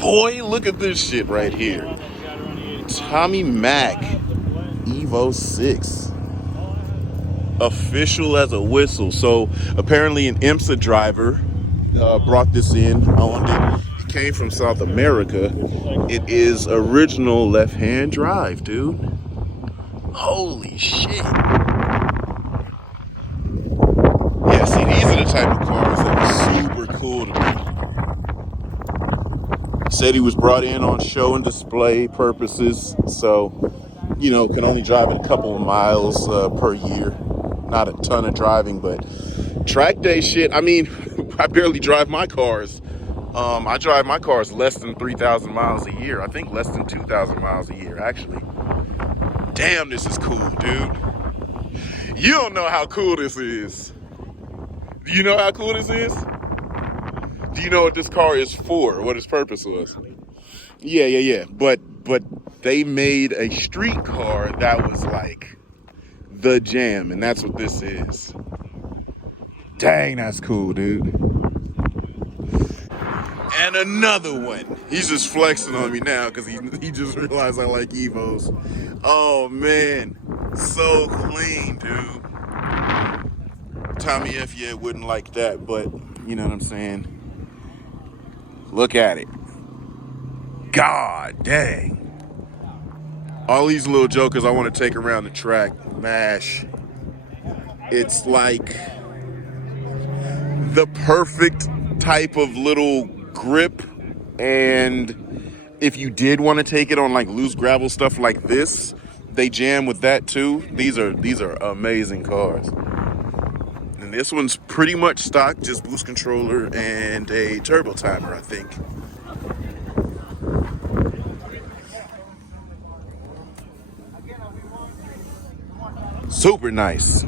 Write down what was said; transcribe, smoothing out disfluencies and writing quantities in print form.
Boy, look at this shit right here. Tommy Mac Evo 6. Official as a whistle. So apparently an IMSA driver brought this in, owned it. It came from South America. It is original left-hand drive, dude. Holy shit. Yeah, see, these are the type of cars that are super cool to me. Said he was brought in on show and display purposes, so, you know, can only drive it a couple of miles per year. Not a ton of driving, but track day shit. I mean, I barely drive my cars. I drive my cars less than 3,000 miles a year. I think less than 2,000 miles a year, actually. Damn, this is cool, dude. You don't know how cool this is. Do you know how cool this is? Do you know what this car is for? What its purpose was? Yeah. But they made a street car that was like the jam, and that's what this is. Dang, that's cool, dude. And another one. He's just flexing on me now because he just realized I like Evos. Oh man, so clean, dude. Tommy F, yeah, wouldn't like that, but you know what I'm saying. Look at it. God dang. All these little jokers I want to take around the track. MASH. It's like the perfect type of little grip, and if you did want to take it on like loose gravel stuff like this, they jam with that too. These are amazing cars. And this one's pretty much stock, just boost controller and a turbo timer, I think. Super nice.